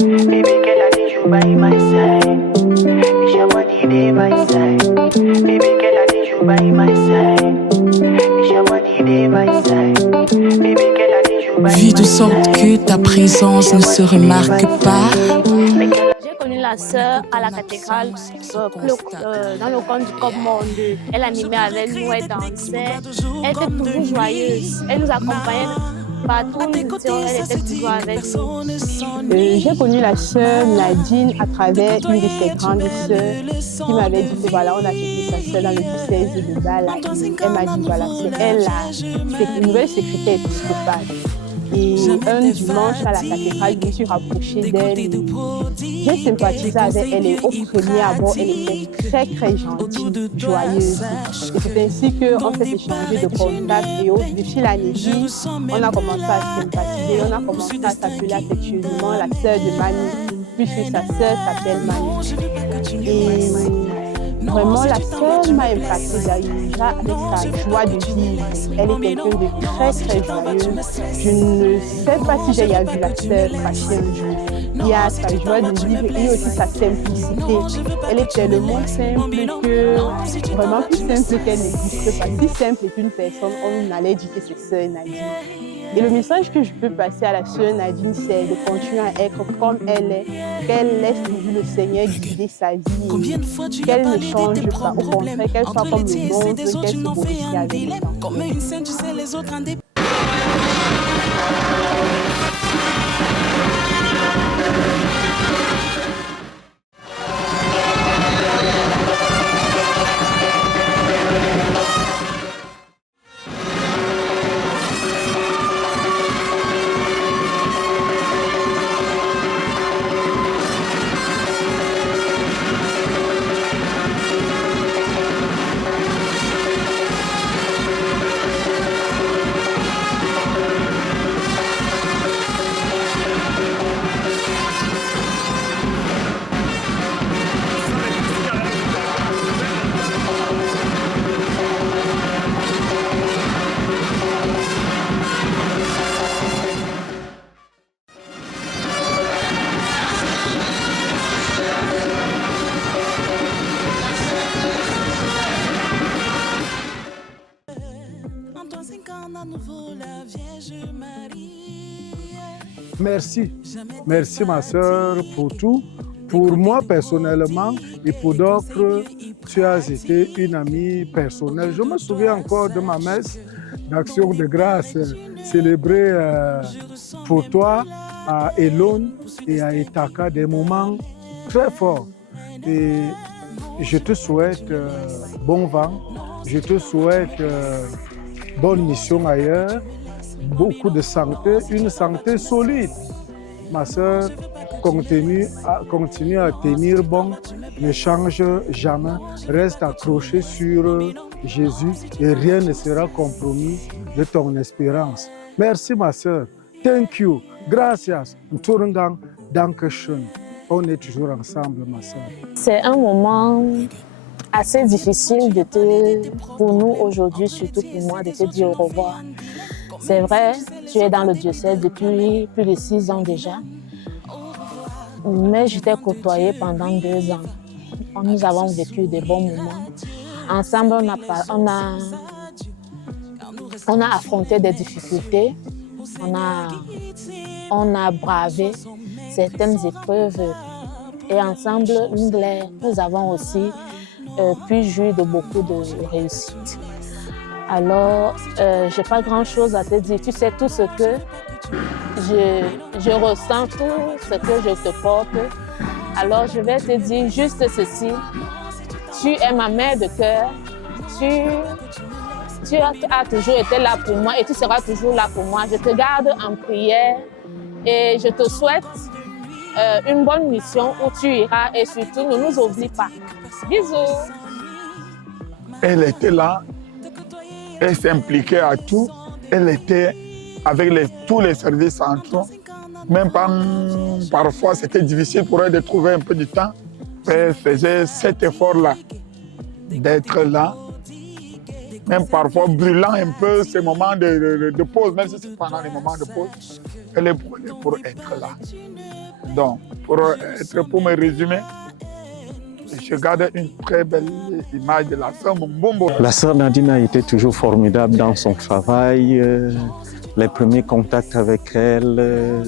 Baby girl, I need you by my side. It's your body day by side. Baby girl, I need you by my side. It's your body day by side. Baby girl, I need you by my side. Vis de sorte que ta présence ne se remarque pas. J'ai connu la sœur à la cathédrale dans le camp du Cop Monde. Elle animait avec nous, elle dansait. Elle était toujours joyeuse. Elle nous accompagnait partout où nous étions. Elle était toujours avec nous. J'ai connu la sœur Nadine à travers une de ses grandes sœurs qui m'avait dit que voilà, on a suivi sa sœur dans le diocèse de Bala. Elle m'a dit voilà, c'est elle la nouvelle secrétaire épiscopale. Et un dimanche à la cathédrale, je me suis rapprochée d'elle. J'ai sympathisé avec elle et au premier abord, elle était très très gentille, joyeuse. Et c'est ainsi qu'on s'est échangé de contacts et au fil l'année, on a commencé à sympathiser, on a commencé à s'appeler affectueusement la sœur de Mani, puisque sa sœur s'appelle Mani. Et vraiment, la sœur m'a impactée déjà avec sa joie de vivre. Elle est quelqu'un de très très joyeux. Je ne sais pas si j'ai déjà vu la sœur fâchée un jour. Il y a sa joie de vivre et aussi sa simplicité. Elle est tellement simple que, vraiment plus simple qu'elle n'existe pas. Si simple est une personne, on allait dire que c'est sœur Nadine. Et le message que je peux passer à la sœur Nadine, c'est de continuer à être comme elle est, qu'elle laisse toujours le Seigneur guider sa vie, qu'elle ne change pas, au contraire, qu'elle soit comme le monde, qu'elle se glorifie avec le temps. Merci. Merci ma sœur pour tout. Pour moi personnellement et pour d'autres, tu as été une amie personnelle. Je me souviens encore de ma messe d'action de grâce célébrée pour toi à Elone et à Itaka, des moments très forts. Et je te souhaite bon vent, je te souhaite bonne mission ailleurs, beaucoup de santé, une santé solide. Ma sœur, continue à tenir bon, ne change jamais, reste accroché sur Jésus et rien ne sera compromis de ton espérance. Merci ma sœur, thank you, gracias, Nturungang, dankeschön. On est toujours ensemble ma sœur. C'est un moment assez difficile pour nous aujourd'hui, surtout pour moi, de te dire au revoir. C'est vrai, tu es dans le diocèse depuis plus de 6 ans déjà, mais je t'ai côtoyé pendant 2 ans. Nous avons vécu des bons moments. Ensemble, on a affronté des difficultés, on a bravé certaines épreuves et ensemble, nous avons aussi pu jouir de beaucoup de réussites. Alors, je n'ai pas grand-chose à te dire. Tu sais tout ce que je ressens, tout ce que je te porte. Alors, je vais te dire juste ceci. Tu es ma mère de cœur. Tu as toujours été là pour moi et tu seras toujours là pour moi. Je te garde en prière et je te souhaite une bonne mission où tu iras et surtout, ne nous oublie pas. Bisous. Elle était là. Elle s'impliquait à tout. Elle était avec tous les services centraux. Même parfois, c'était difficile pour elle de trouver un peu de temps. Elle faisait cet effort-là, d'être là. Même parfois brûlant un peu ces moments de pause, même si c'est pendant les moments de pause. Elle est brûlée pour être là. Donc, pour me résumer, je garde une très belle image de la sœur Mumbumbo. La sœur Nadine a été toujours formidable dans son travail. Les premiers contacts avec elle,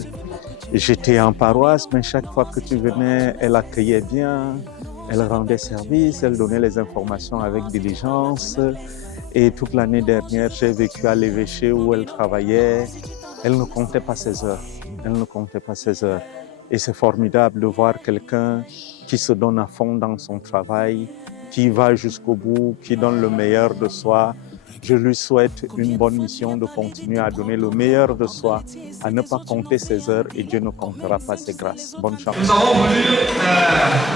j'étais en paroisse, mais chaque fois que tu venais, elle accueillait bien, elle rendait service, elle donnait les informations avec diligence. Et toute l'année dernière, j'ai vécu à l'évêché où elle travaillait. Elle ne comptait pas ses heures. Elle ne comptait pas ses heures. Et c'est formidable de voir quelqu'un qui se donne à fond dans son travail, qui va jusqu'au bout, qui donne le meilleur de soi. Je lui souhaite une bonne mission de continuer à donner le meilleur de soi, à ne pas compter ses heures et Dieu ne comptera pas ses grâces. Bonne chance. Nous avons voulu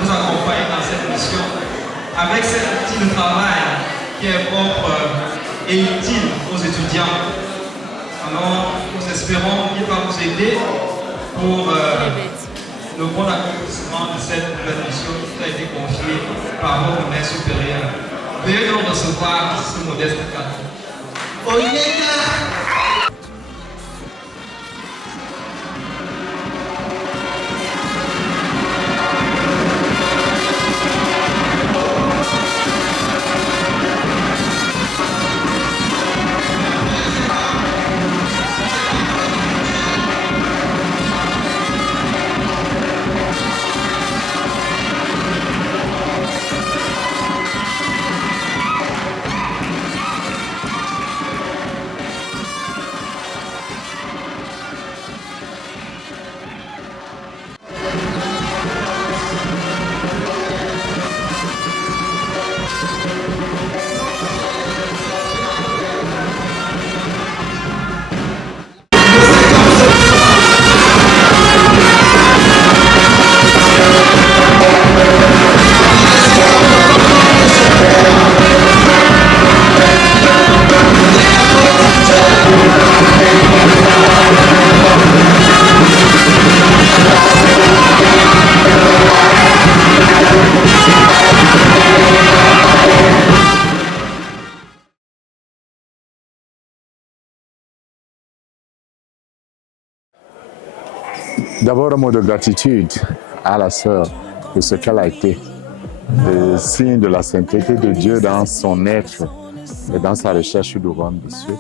vous accompagner dans cette mission avec cet outil de travail qui est propre et utile aux étudiants. Alors, nous espérons qu'il va vous aider pour le bon accomplissement de cette nouvelle mission qui a été confiée par votre mère supérieure. Veuillez donc recevoir ce modeste cadeau. D'abord, un mot de gratitude à la sœur pour ce qu'elle a été. Le signe de la sainteté de Dieu dans son être et dans sa recherche du royaume des cieux,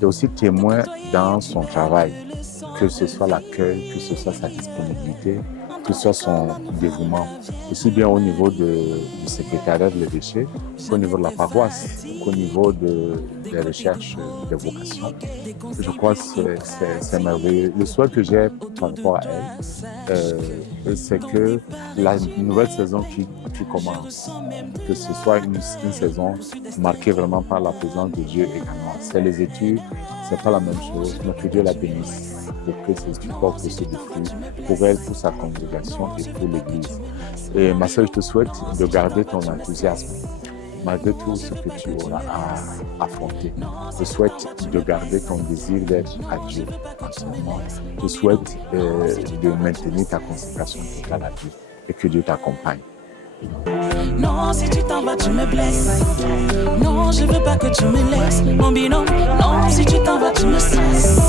et aussi témoin dans son travail, que ce soit l'accueil, que ce soit sa disponibilité, que ce soit son dévouement, aussi bien au niveau du secrétariat de l'évêché, qu'au niveau de la paroisse, qu'au niveau des recherches des vocations. Je crois que c'est merveilleux. Le souhait que j'ai par rapport à elle, c'est que la nouvelle saison qui commence, que ce soit une saison marquée vraiment par la présence de Dieu également. C'est les études, c'est pas la même chose, mais que Dieu la bénisse pour que ces études portent aussi des fruits pour elle, pour sa congrégation et pour l'Église. Et ma sœur, je te souhaite de garder ton enthousiasme malgré tout ce que tu auras à affronter. Je te souhaite de garder ton désir d'être à Dieu en ce moment. Je te souhaite de maintenir ta consécration totale à Dieu et que Dieu t'accompagne. Non, si tu t'en vas, tu me blesses. Non, je veux pas que tu me laisses. Mon binôme, non, si tu t'en vas, tu me cesses.